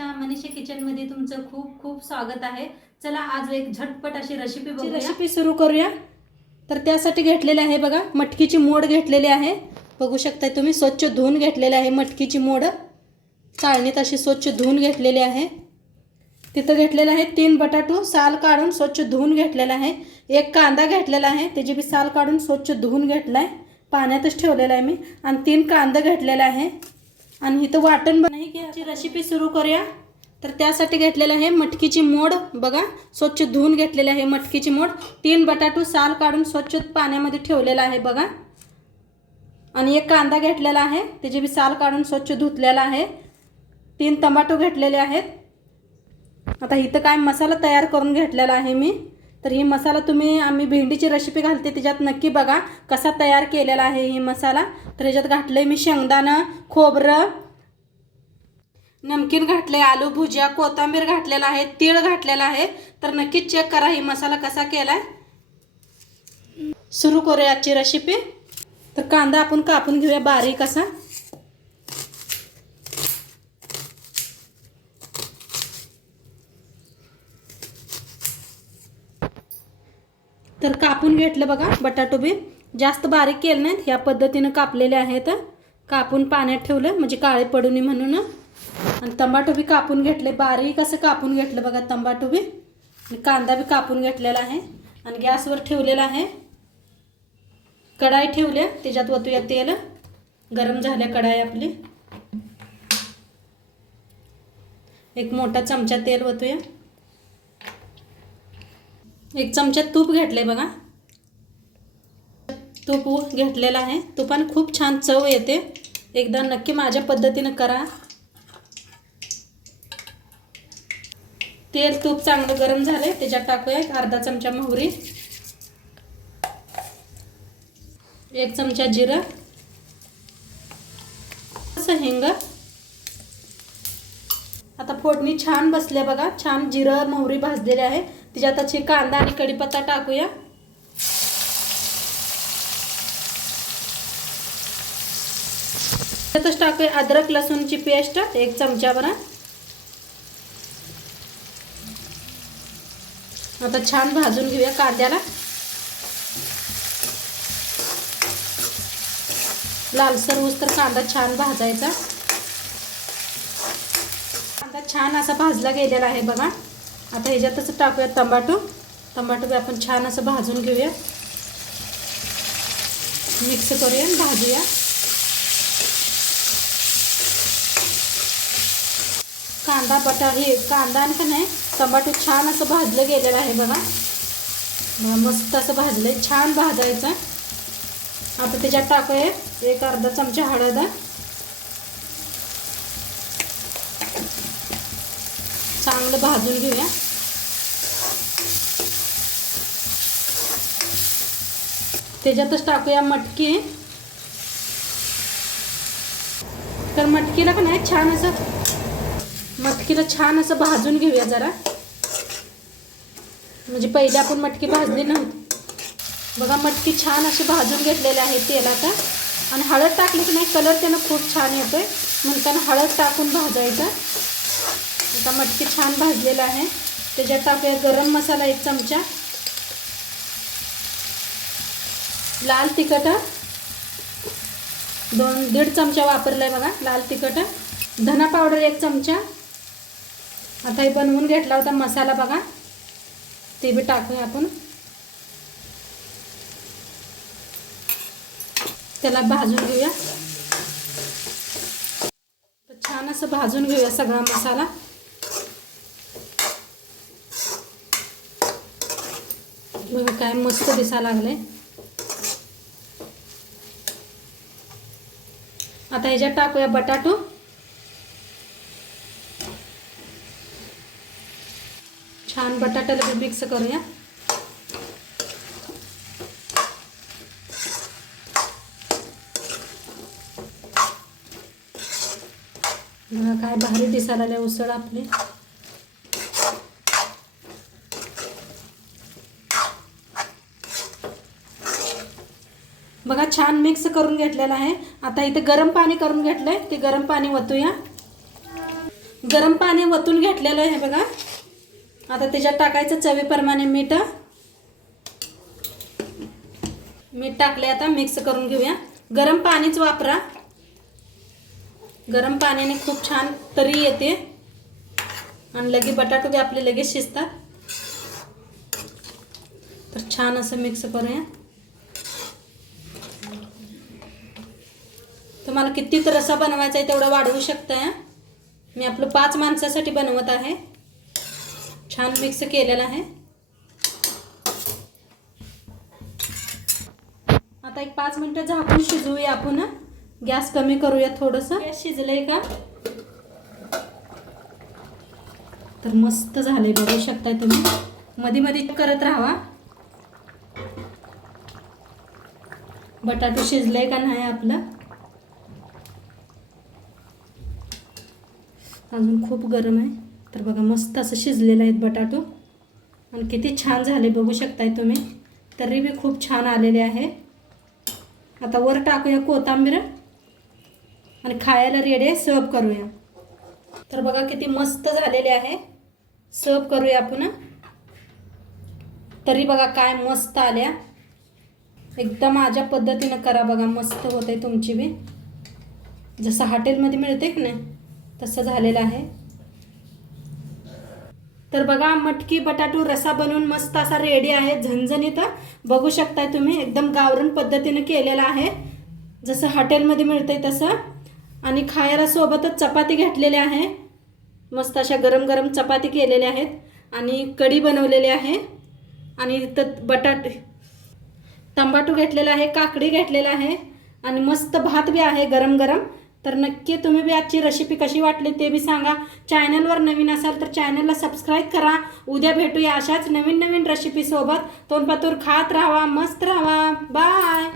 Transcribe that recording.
मध्ये तुमचं खूप खूप स्वागत आहे. चला आज एक झटपट अशी रेसिपी बघूया. रेसिपी सुरू करूया. तर त्यासाठी घेतलेले आहे बघा मटकीची मोड घेतलेली आहे. बघू शकताय तुम्ही स्वच्छ धुवून घेतलेले आहे मटकीची मोड. चाळणीत अशी स्वच्छ धुवून घेतलेली आहे. तिथं घेतलेलं आहे तीन बटाटो साल काढून स्वच्छ धुवून घेतलेला आहे. एक कांदा घेतलेला आहे त्याची बी साल काढून स्वच्छ धुवून घेतला आहे पाण्यातच ठेवलेला आहे मी. आणि तीन कांदा घेतलेला आहे. आणि इथं वाटण नाही की रेसिपी सुरू करूया. तर त्यासाठी घेतलेलं आहे मटकीची मोड. बघा स्वच्छ धुवून घेतलेली आहे मटकीची मोड. तीन बटाटो साल काढून स्वच्छ पाण्यामध्ये ठेवलेला आहे बघा. आणि एक कांदा घेतलेला आहे त्याची बी साल काढून स्वच्छ धुतलेला आहे. तीन टमाटो घेतलेले आहेत. आता इथं काय मसाला तयार करून घेतलेला आहे मी. तर ही मसाला तुम्ही आम्ही भेंडीची रेसिपी घालते त्याच्यात नक्की बघा कसा तयार केलेला आहे ही मसाला. तर ह्याच्यात घातलं आहे मी शेंगदाणं खोबरं नमकीन घातले आलू भुजिया कोथिंबीर घातलेला आहे तीळ घातलेला आहे. तर नक्कीच चेक करा ही मसाला कसा केलाय. सुरू करूया आजची रेसिपी तर कांदा आपण कापून घेऊया बारीक असा. तर कापून घेतलं बघा बटाटो बी. जास्त बारीक केलं नाहीत ह्या पद्धतीनं कापलेले आहेत. कापून पाण्यात ठेवलं म्हणजे काळे पडू नये म्हणून. आणि तंबाटो बी कापून घेतले बारीक असं कापून घेतलं बघा तंबाटो बी. आणि कांदा बी कापून घेतलेला आहे आणि गॅसवर ठेवलेला आहे. कढाई ठेवल्या त्याच्यात ओतूया तेल. गरम झाल्या कढाई आपली. एक मोठा चमचा तेल ओतूया. एक चमचा तूप घेतले बघा. तूप घेतलेला आहे. तुपाने खूप छान चव येते. एकदा नक्की माझ्या पद्धतीनं करा. तेल तूप चांगलं गरम झाले त्याच्यात टाकूया एक अर्धा चमचा मोहरी. एक चमचा जिरं. असं हिंग. आता फोडणी छान बसल्या बघा छान जिरं मोहरी भाजलेली आहे. त्याच्यात अशी कांदा आणि कढीपत्ता टाकूया. त्यातच टाकूया अद्रक लसूणची पेस्ट एक चमच्याभर. आता छान भाजून घेऊया कांद्याला. लालसर ऊस तर कांदा छान भाजायचा. कांदा छान असा भाजला गेलेला आहे बघा. आता ह्याच्यातच टाकूया टमाटो टमाटो बी आपण छान असं भाजून घेऊया. मिक्स करूया आणि भाजूया. कांदा बटा, हे कांदा का नाही टमाटो छान असं भाजलं गेलेलं आहे बघा. मस्त असं भाजलं आहे छान भाजायचं. आता त्याच्यात टाकूया एक अर्धा चमचा हळद. चांगलं भाजून घेऊया. त्याच्यातच टाकूया मटकी. तर मटकीला पण आहे छान असं मटकीला छान असं भाजून घेऊया जरा. म्हणजे पहिले आपण मटकी भाजली नव्हती बघा मटकी छान अशी भाजून घेतलेली आहे तेलाचा आणि हळद टाकली की नाही कलर त्यानं खूप छान येतो आहे म्हणताना हळद टाकून भाजायचं. आता मटकी छान भाजलेलं आहे. त्याच्यात टाकूया गरम मसाला एक चमचा. लाल तिखट. दोन दीड चमचा वापरलाय बघा लाल तिखट. धना पावडर एक चमचा. आता हे बनवून घेतला होता मसाला बघा. ते बी टाकूया आपण. त्याला भाजून घेऊया. तर छान असं भाजून घेऊया सगळा मसाला. बघा काय मस्त दिसा लागले आता ह्याच्यात टाकूया बटाटो. बटाटा बटाट्याला मिक्स करूया. बघा काय भारी दिसायला लागले उसळ आपली. बघा छान मिक्स करून घेतलेलं आहे. आता इथे गरम पाणी करून घेतलंय. ते गरम पाणी वतूया. गरम पाणी वतून घेतलेलं आहे बघा. आता त्याच्यात टाकायचं चवीप्रमाणे मीठ मीठ टाकले आता मिक्स करून घेऊया. गरम पाणीच वापरा. गरम पाण्याने खूप छान तरी येते. आणि लगे बटाटो बी आपले लगेच शिजतात. तर छान असं मिक्स करूया. तुम्हाला किती रसा बनवायचा आहे तेवढा वाढवू शकता या मी आपलं पाच माणसासाठी बनवत आहे. छान मिक्स केलेलं आहे. आता एक पाच मिनटं झाकून शिजवूया आपण गॅस कमी करूया थोडंसं. गॅस शिजलंय का? तर मस्त झालंय बघू शकताय तुम्ही. मध्ये मध्ये करत राहा बटाटो शिजलंय का नाही आपलं? अजून खूप गरम आहे. तर बघा मस्त असं शिजलेलं आहेत बटाटो. आणि किती छान झाले बघू शकताय तुम्ही. तरी बी खूप छान आलेले आहे. आता वर टाकूया कोथांबीर आणि खायला रेडी आहे सर्व करूया. तर बघा किती मस्त झालेले आहे. सर्व करूया आपण. तरी बघा काय मस्त आल्या. एकदम माझ्या पद्धतीनं करा बघा मस्त होत आहे तुमची बी. जसं हॉटेलमध्ये मिळते की नाही तसं झालेलं आहे. तर बघा मटकी बटाटू रसा बनवून मस्त असा रेडी आहे. झणझणीत बघू शकताय तुम्ही एकदम गावरण पद्धतीने केलेला आहे. जसं हॉटेलमध्ये मिळतंय तसं. आणि खायला सोबतच चपाती घातलेली आहे. मस्त अशा गरम गरम चपाती केलेल्या आहेत. आणि कढी बनवलेली आहे. आणि इथं बटाटे तंबाटू घेतलेला आहे काकडी घेतलेला आहे. आणि मस्त भात बी आहे गरम गरम तर नक्की तुम्ही बी आजची रेसिपी कशी वाटली ते बी सांगा. चॅनलवर नवीन असाल तर चॅनलला सबस्क्राईब करा. उद्या भेटूया अशाच नवीन नवीन रेसिपीसोबत तोंडपातूर खात राहा मस्त राहा. बाय